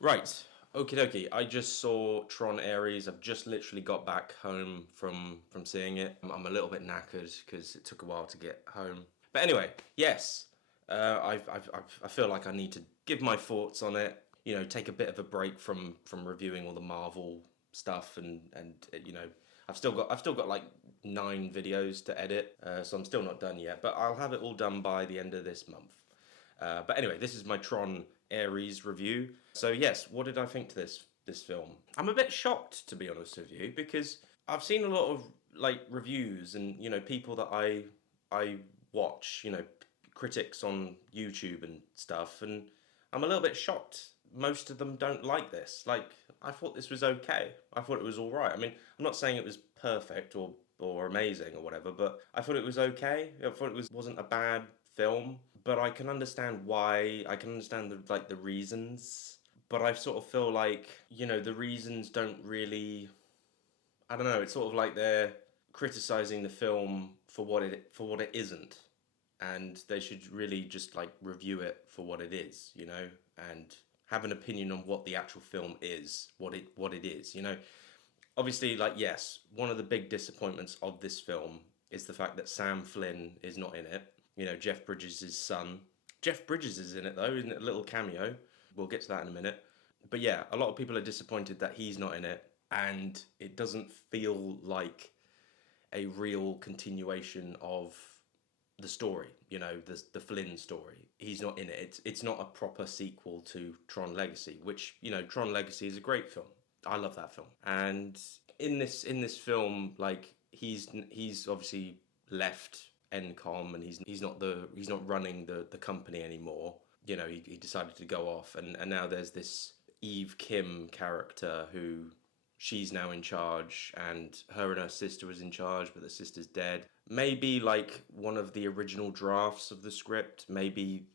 Right. Okie dokie. I just saw Tron Ares. I've just literally got back home from seeing it. I'm a little bit knackered because it took a while to get home. But anyway, yes. I feel like I need to give my thoughts on it. You know, take a bit of a break from reviewing all the Marvel stuff and I've still got like 9 videos to edit, so I'm still not done yet. But I'll have it all done by the end of this month. But anyway, this is my Tron Ares review. So yes, what did I think to this film? I'm a bit shocked, to be honest with you, because I've seen a lot of like reviews and people that I watch, critics on YouTube and stuff, and I'm a little bit shocked. Most of them don't like this. Like, I thought this was okay. I thought it was all right. I mean, I'm not saying it was perfect or amazing or whatever, but I thought it was okay. I thought wasn't a bad film, but I can understand why. I can understand the reasons, but I sort of feel like the reasons don't really. I don't know. It's sort of like they're criticizing the film for what it isn't, and they should really just like review it for what it is, and have an opinion on what the actual film is, what it is, Obviously, like, yes, one of the big disappointments of this film is the fact that Sam Flynn is not in it. Jeff Bridges' son. Jeff Bridges is in it though, isn't it? A little cameo. We'll get to that in a minute. But yeah, a lot of people are disappointed that he's not in it, and it doesn't feel like a real continuation of the story, the Flynn story. He's not in it. It's not a proper sequel to Tron Legacy, which, Tron Legacy is a great film. I love that film. And in this film, like, he's obviously left Encom, and he's not running the company anymore. He decided to go off, and now there's this Eve Kim character who she's now in charge, and her sister was in charge, but the sister's dead. Maybe like one of the original drafts of the script, maybe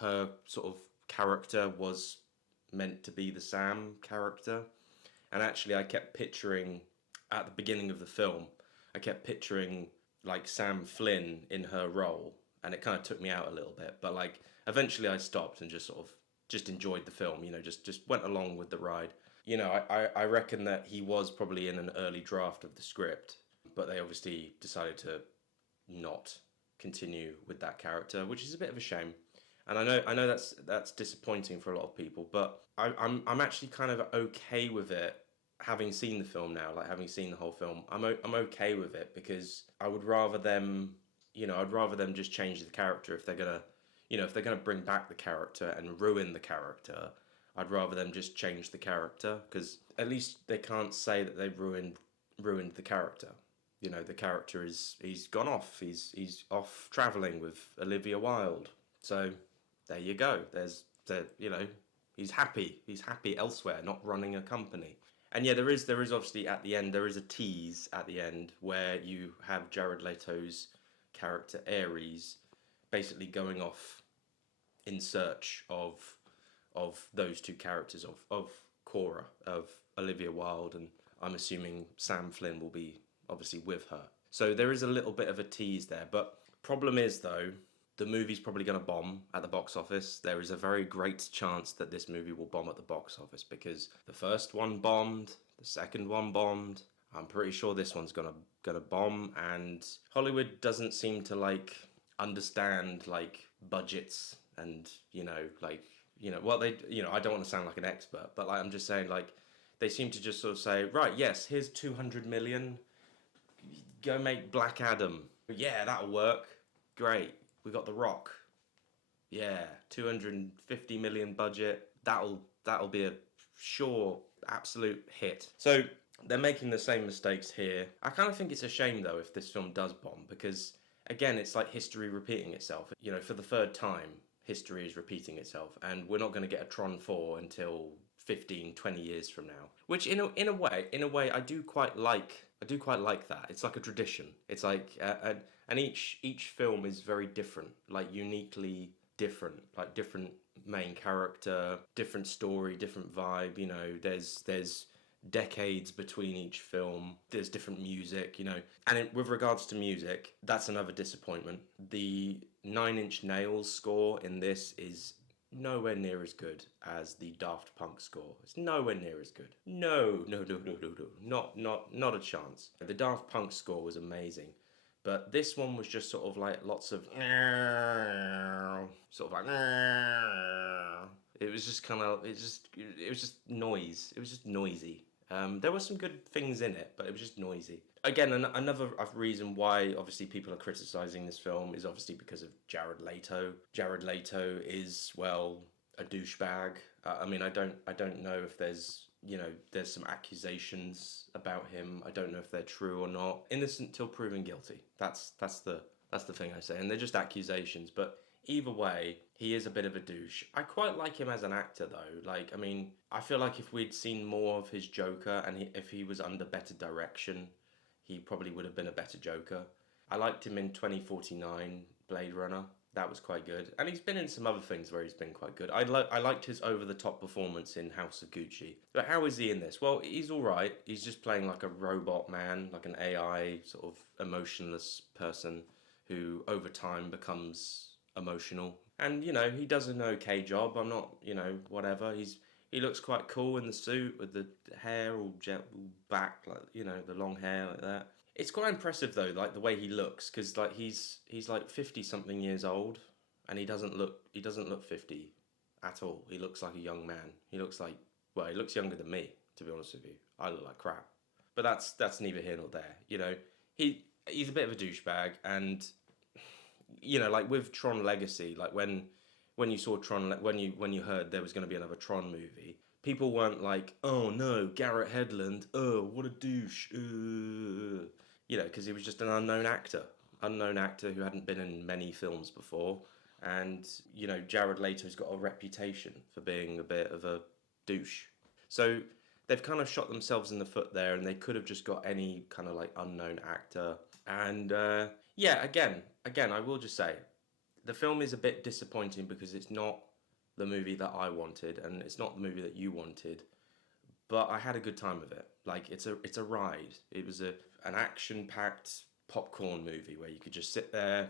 her sort of character was meant to be the Sam character. And actually, I kept picturing at the beginning of the film, I kept picturing like Sam Flynn in her role, and it kind of took me out a little bit. But like eventually, I stopped and just enjoyed the film. Just went along with the ride. I reckon that he was probably in an early draft of the script, but they obviously decided to not continue with that character, which is a bit of a shame. And I know that's disappointing for a lot of people, but I'm actually kind of okay with it. Having seen the film now, like having seen the whole film, I'm okay with it, because I would rather them, I'd rather them just change the character if they're gonna bring back the character and ruin the character. I'd rather them just change the character, because at least they can't say that they've ruined the character. The character he's gone off. He's off traveling with Olivia Wilde. So there you go. He's happy. He's happy elsewhere, not running a company. And yeah, there is obviously at the end, there is a tease at the end where you have Jared Leto's character Ares basically going off in search of those two characters, of Cora, of Olivia Wilde, and I'm assuming Sam Flynn will be obviously with her. So there is a little bit of a tease there, but problem is though, the movie's probably going to bomb at the box office. There is a very great chance that this movie will bomb at the box office, because the first one bombed, the second one bombed. I'm pretty sure this one's gonna bomb, and Hollywood doesn't seem to like understand like budgets and well, I don't want to sound like an expert, but like I'm just saying, like, they seem to just sort of say, right, yes, here's 200 million, go make Black Adam. Yeah, that'll work. Great. We got The Rock. Yeah, 250 million budget. That'll be a sure absolute hit. So they're making the same mistakes here. I kind of think it's a shame though if this film does bomb, because again, it's like history repeating itself. For the third time, history is repeating itself, and we're not going to get a Tron 4 until 15, 20 years from now. Which in a way, I do quite like. I do quite like that. It's like a tradition. It's like, and each film is very different, like uniquely different, like different main character, different story, different vibe. There's decades between each film. There's different music, And with regards to music, that's another disappointment. The Nine Inch Nails score in this is nowhere near as good as the Daft Punk score. It's nowhere near as good. No, no, no, no, no, no. Not a chance. The Daft Punk score was amazing. But this one was just sort of like lots of sort of like it was just kind of it was just noise. It was just noisy. There were some good things in it, but it was just noisy. Again, another reason why obviously people are criticizing this film is obviously because of Jared Leto. Jared Leto is, well, a douchebag. I mean, I don't know if there's some accusations about him. I don't know if they're true or not. Innocent till proven guilty. That's the thing I say, and they're just accusations. But either way, he is a bit of a douche. I quite like him as an actor, though. Like, I mean, I feel like if we'd seen more of his Joker, and if he was under better direction, he probably would have been a better Joker. I liked him in 2049 Blade Runner. That was quite good. And he's been in some other things where he's been quite good. I liked his over-the-top performance in House of Gucci. But how is he in this? Well, he's all right. He's just playing like a robot man, like an AI sort of emotionless person who over time becomes emotional. And, he does an okay job. I'm not, whatever. He looks quite cool in the suit with the hair all jet back, like, the long hair like that. It's quite impressive though, like the way he looks, because like he's like 50 something years old, and he doesn't look 50 at all. He looks like a young man. He looks like, well, he looks younger than me, to be honest with you. I look like crap, but that's neither here nor there. He's a bit of a douchebag, and like with Tron Legacy, like when you saw Tron, when you heard there was going to be another Tron movie, people weren't like, oh no, Garrett Hedlund, oh what a douche, because he was just an unknown actor who hadn't been in many films before, and Jared Leto's got a reputation for being a bit of a douche, so they've kind of shot themselves in the foot there, and they could have just got any kind of like unknown actor, and yeah, again, I will just say, the film is a bit disappointing because it's not the movie that I wanted, and it's not the movie that you wanted. But I had a good time with it. Like it's a ride. It was an action-packed popcorn movie where you could just sit there,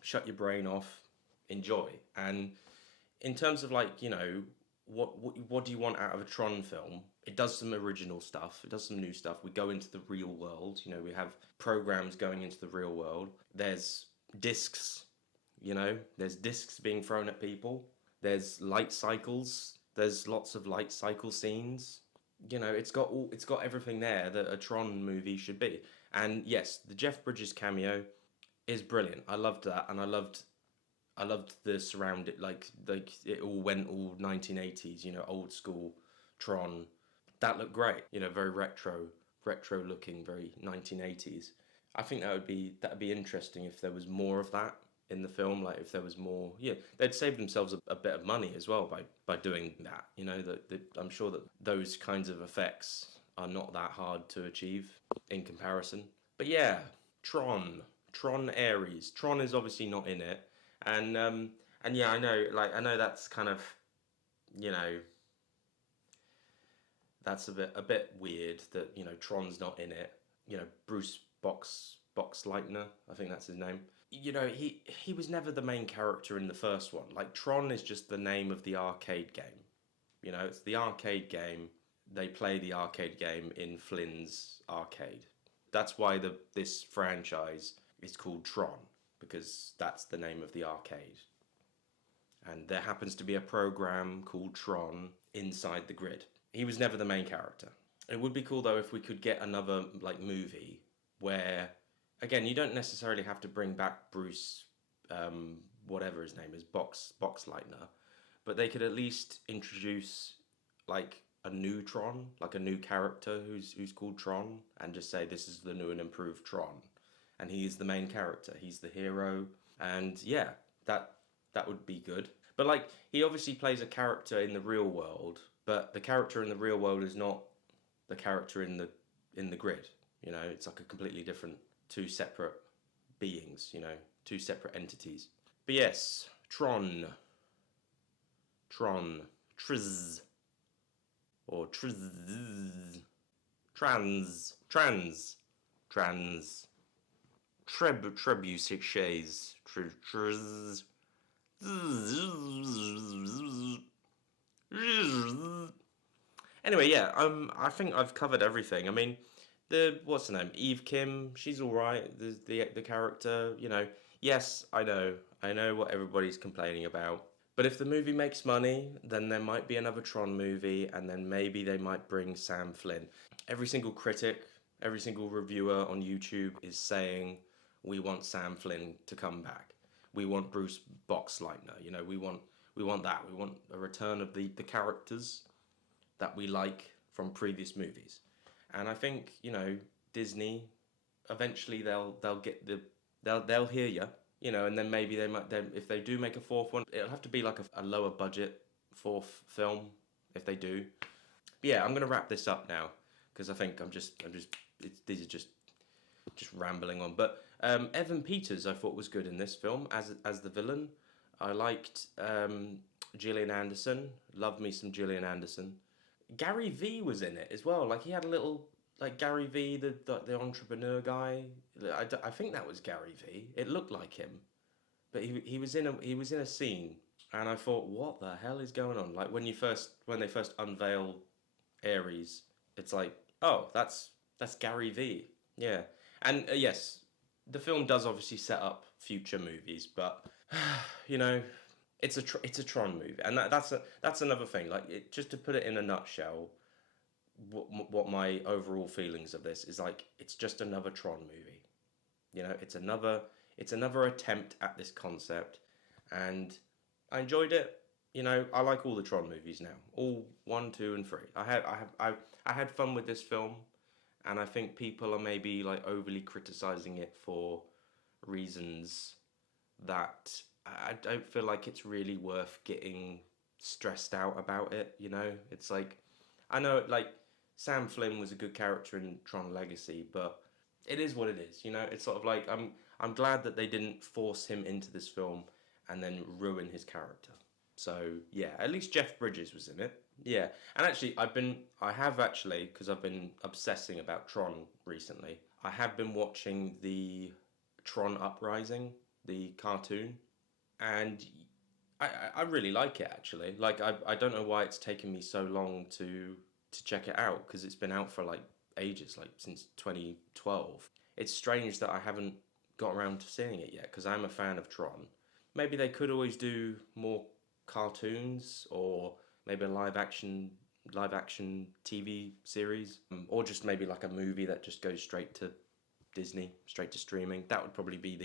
shut your brain off, enjoy. And in terms of like what do you want out of a Tron film? It does some original stuff. It does some new stuff. We go into the real world. We have programs going into the real world. There's discs. There's discs being thrown at people. There's light cycles. There's lots of light cycle scenes. It's got everything there that a Tron movie should be. And yes, the Jeff Bridges cameo is brilliant. I loved that, and I loved the surrounding, like it all went all 1980s, old school Tron. That looked great. Very retro looking, very 1980s. I think that'd be interesting if there was more of that in the film. Like if there was more, they'd save themselves a bit of money as well by doing that. I'm sure that those kinds of effects are not that hard to achieve in comparison. But yeah, Tron Ares. Tron is obviously not in it, and yeah, I know that's kind of, that's a bit weird that Tron's not in it. Bruce Boxleitner, I think that's his name. He was never the main character in the first one. Like Tron is just the name of the arcade game. It's the arcade game. They play the arcade game in Flynn's arcade. That's why this franchise is called Tron, because that's the name of the arcade. And there happens to be a program called Tron inside the grid. He was never the main character. It would be cool though if we could get another like movie where, again, you don't necessarily have to bring back Bruce, whatever his name is, Boxleitner, but they could at least introduce like a new Tron, like a new character who's called Tron, and just say this is the new and improved Tron, and he is the main character, he's the hero, and yeah, that would be good. But like, he obviously plays a character in the real world, but the character in the real world is not the character in the grid. It's like a completely different, two separate beings, two separate entities. But yes, Tron, Triz, or Triz, Trans, Trebuchets, Triz, Anyway, yeah, I think I've covered everything. I mean, what's her name? Eve Kim. She's all right. The character, you know. Yes, I know what everybody's complaining about. But if the movie makes money, then there might be another Tron movie, and then maybe they might bring Sam Flynn. Every single critic, every single reviewer on YouTube is saying we want Sam Flynn to come back. We want Bruce Boxleitner. You know, we want that. We want a return of the characters that we like from previous movies. And I think, you know, Disney eventually they'll get they'll hear you, you know, and then maybe they might then if they do make a fourth one, it'll have to be like a lower budget fourth film if they do. But yeah, I'm gonna wrap this up now because I think these are just rambling on. But Evan Peters I thought was good in this film as the villain. I liked Gillian Anderson. Loved me some Gillian Anderson. Gary V was in it as well. Like he had a little like Gary V, the entrepreneur guy. I think that was Gary V. It looked like him, but he was in a scene, and I thought, what the hell is going on? Like when they first unveil Ares, it's like, oh, that's Gary V. Yeah, and yes, the film does obviously set up future movies, but you know, it's a Tron movie, and that's another thing. Like just to put it in a nutshell, what my overall feelings of this is like, it's just another Tron movie. You know, it's another attempt at this concept, and I enjoyed it. You know, I like all the Tron movies now, all 1, 2, and 3. I had fun with this film, and I think people are maybe like overly criticizing it for reasons that I don't feel like it's really worth getting stressed out about it. You know, it's like, I know like Sam Flynn was a good character in Tron Legacy, but it is what it is. You know, it's sort of like I'm glad that they didn't force him into this film and then ruin his character. So yeah, at least Jeff Bridges was in it. Yeah, and actually I have actually, because I've been obsessing about Tron recently, I have been watching the Tron Uprising, the cartoon, and I really like it actually. Like I don't know why it's taken me so long to check it out, because it's been out for like ages, like since 2012. It's strange that I haven't got around to seeing it yet, because I'm a fan of Tron. Maybe they could always do more cartoons, or maybe a live action TV series, or just maybe like a movie that just goes straight to Disney, straight to streaming. That would probably be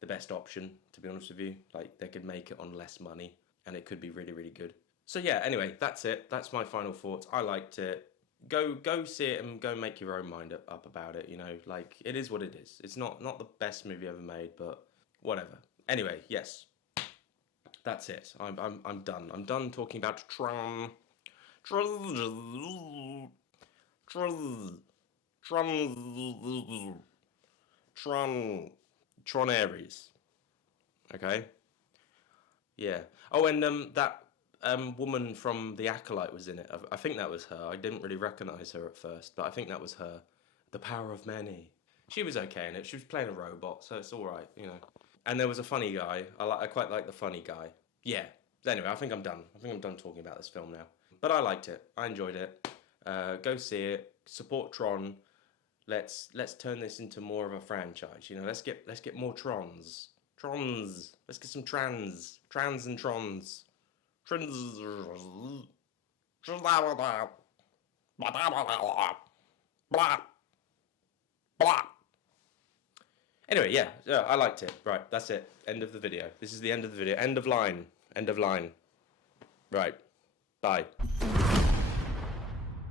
the best option, to be honest with you. Like they could make it on less money, and it could be really, really good. So yeah, anyway, that's it. That's my final thoughts. I liked it. Go see it and go make your own mind up about it. You know, like it is what it is. It's not the best movie ever made, but whatever. Anyway, yes, that's it. I'm done. I'm done talking about Tron. Tron. Tron. Tron. Tron Ares. Okay. Yeah. Oh, and that woman from The Acolyte was in it. I think that was her. I didn't really recognize her at first, but I think that was her. The Power of Many. She was okay in it. She was playing a robot, so it's all right, you know. And there was a funny guy. I quite like the funny guy. Yeah. Anyway, I think I'm done. I think I'm done talking about this film now. But I liked it. I enjoyed it. Go see it. Support Tron. Let's turn this into more of a franchise. You know, let's get more Trons. Trons. Let's get some trans and Trons. Trans. Blah. Anyway, yeah, I liked it. Right, that's it. End of the video. This is the end of the video. End of line. End of line. Right. Bye.